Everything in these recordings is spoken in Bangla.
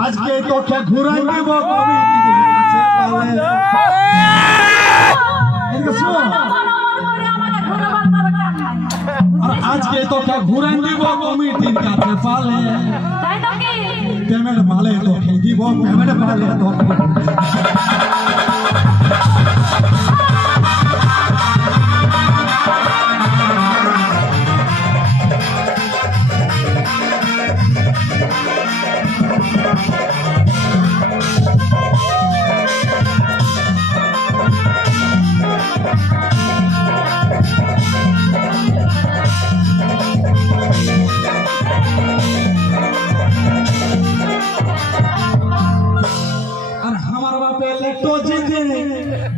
আজকে তোকে ঘুরাই দেব আজকে তোকে ঘুরাই দিব কমিটির কাছে পালে পেমেন্ট মালে তোকে দিব পেমেন্ট মালে তোকে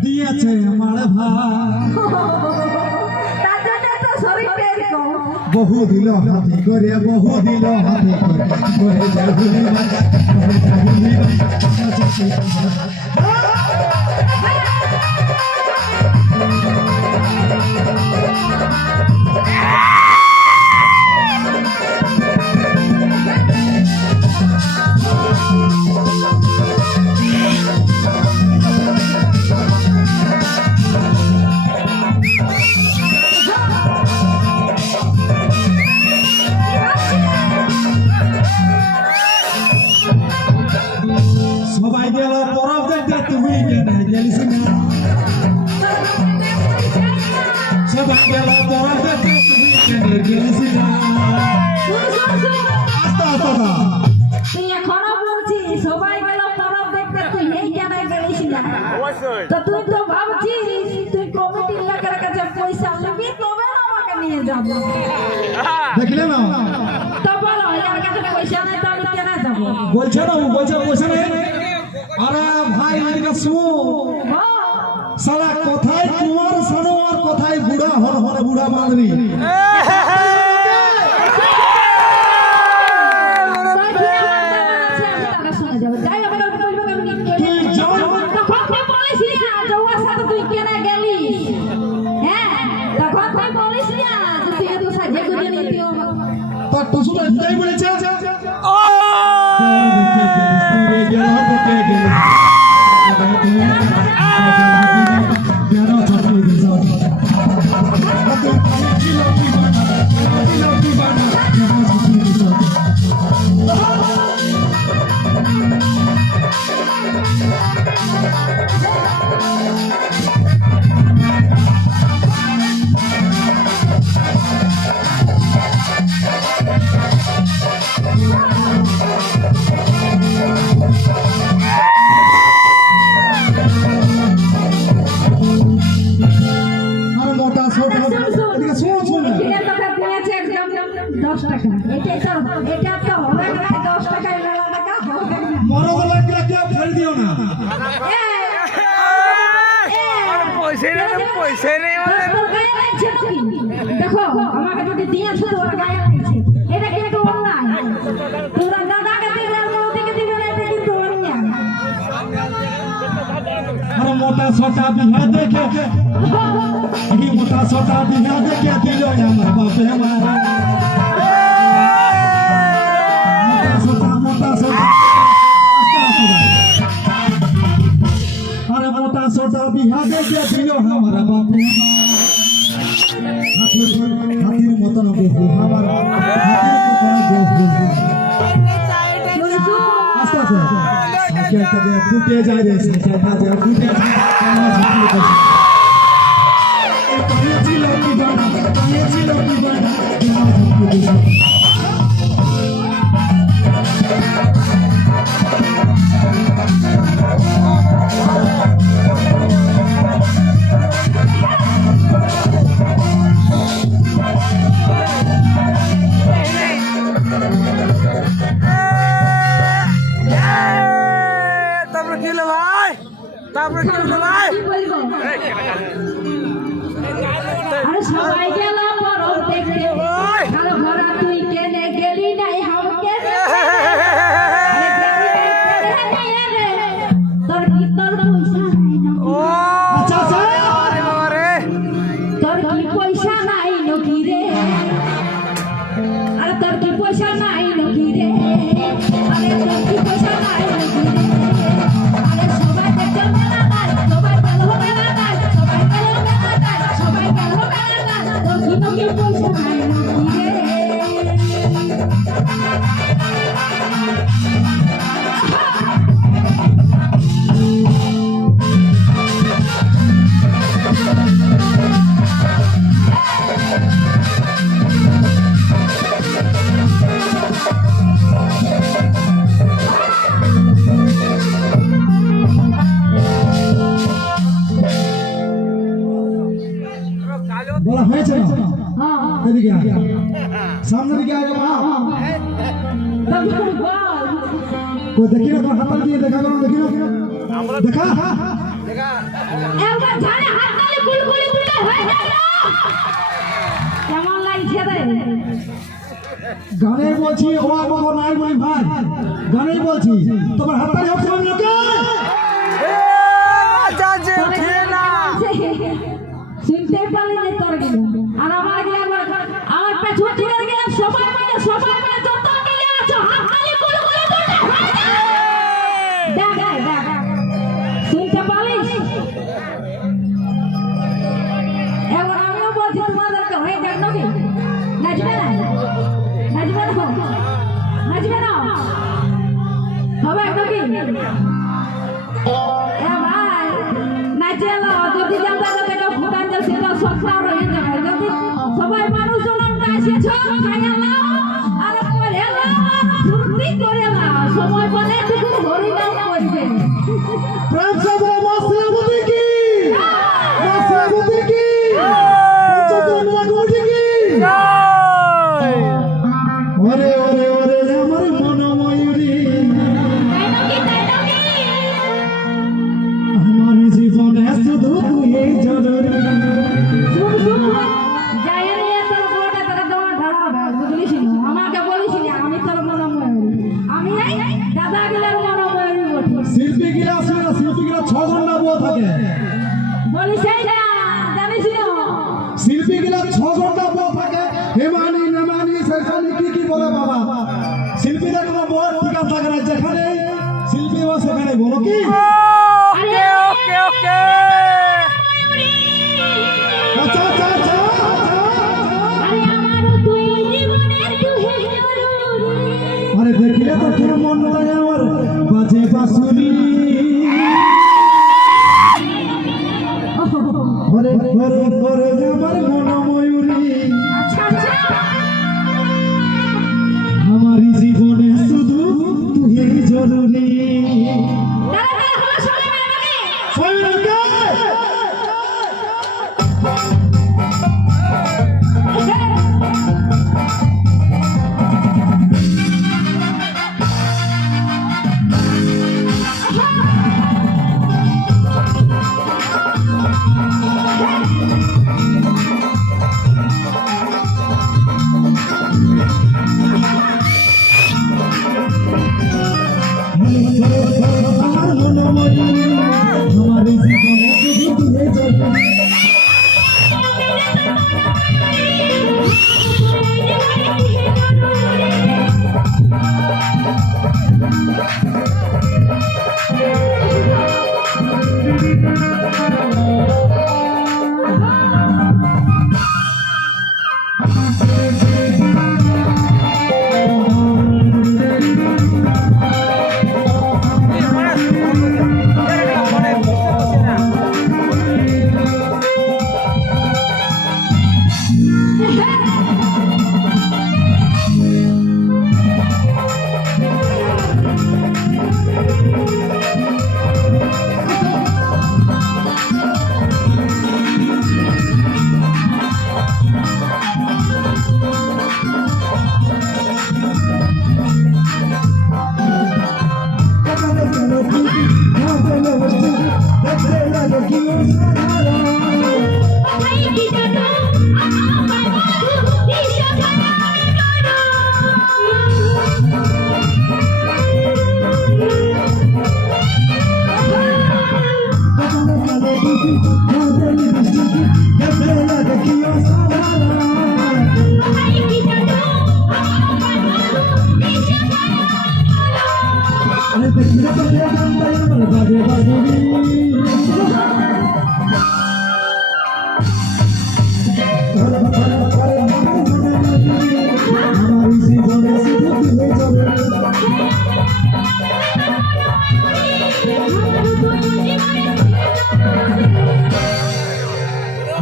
দিয়েছে আমার বহু দিল হাতে করে বহু দিল হাতে করে সবাই গেল বরফ দেখতে তুমি কেন গেলিস না সবাই গেল বরফ দেখতে তুমি কেন গেলিস না আস্তে আস্তে তুই এখনো বলছিস সবাই গেল বরফ দেখতে তুই এই কেন গেলিস না তো তুই তো ভাবছিস তুই কমিটির লোকের কাছে পয়সা নিবি তবে না আমাকে নিয়ে যাবো দেখলে না তো বলো এর কাছে পয়সা নেই তো আমি কেন যাবো বলছে না বলছে পয়সা নেই আরে ভাই এদিকে শুন সালা কোথায় তোমার সানো আর কোথায় বুড়া হর হর বুড়া মানবি টুসুটা এটাই বলেছে দেখো আমাকে যদি দিয়েছো তো ওর গায়ে লাগছে এটা কিন্তু অন্যায় তোরা দাদাকে দিবে আর মোদিকে দিবে না এটা কিন্তু অন্যায় আর মোটা ছোটা বিহা দেখে এই মোটা ছোটা বিহা দেখে দিল আমার বাপে মারা মোটা ছোটা আরে মোটা ছোটা বিহা দেখে দিল আমার বাপে হাতির মতন বহু আমার আস্তে আস্তে ফুটে যায় রে ফুটে ছিল কি বানা ছিল কি বানা আরে সবাই গেল বরফ দেখতে ভালো ঘোরা তুই কেনে গেলি নাই হাও কেনে তোর কি তোর পয়সা নাই না আচ্ছা তোর কি পয়সা নাই নকি রে আরে তোর কি পয়সা নাই নকি রে দিকে আয় সামনের দিকে আয় বাবা তবে বল কো দেখি না তোর হাত দিয়ে দেখা করো দেখি না দেখা একবার ঝাড়ে হাত তালি কুলকুলি তুলে হয়ে গেল কেমন লাগছে রে গানে বলছি ও আমাকে নাই বলি ভাই গানেই বলছি তোমার হাত তালি হচ্ছে না লোকে শুনতে পারি না তোর গেল আর আমার গেলে আমার পেছন থেকে গেলে সবাই মিলে যত গেলে আছো হাত তালি কুলকুলি তুলে হয়ে গেল দেখ শুনতে পারিস এবার আমিও বলছি তোমাদেরকে হয়ে যাক নাকি নাচবে না হবে নাকি ভাই নাচে যদি জানতে ভুটান সেটা সস্তা হয়ে যাবে যদি সবাই মানুষজন এসেছ খাইয়া নাও আর পরে ফুর্তি করে নাও সময় বলে তুমি হরিনাম করবে প্রেম সাগর মাসিয়াবতী কি মাসিয়াবতী কি চন্দ্রমা কমিটি কি ওরে ওরে ওরে আমার মন ময়ূরী আমার জীবনে শুধু তুই জরুরি আমাকে বলিস আমি তোর মনে আমি দাদা গেলের মনে শিল্পী গিলা আসলে না শিল্পী গিলা 6 ঘন্টা বউ থাকে বলিস না জানিস না শিল্পী গিলা 6 ঘন্টা বউ থাকে হেমানি নেমানি সেখানে কি বলে বাবা শিল্পীদের কোনো বউ ঠিকানা থাকে না যেখানে শিল্পী বা সেখানে বলো কি ওকে আচ্ছা আরে দেখিলে তো তোর মন লাগে আমার বাজে বাঁশুরি ঘরে ঘরে ঘরে আমার মন ময়ূরী আমারই জীবনে শুধু তুই জরুরি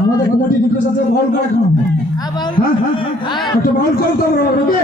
আমাদের কমিটি রিকোয়েস্ট আছে ভালো করে এখন হ্যাঁ একটা ভালো করে দাও ওকে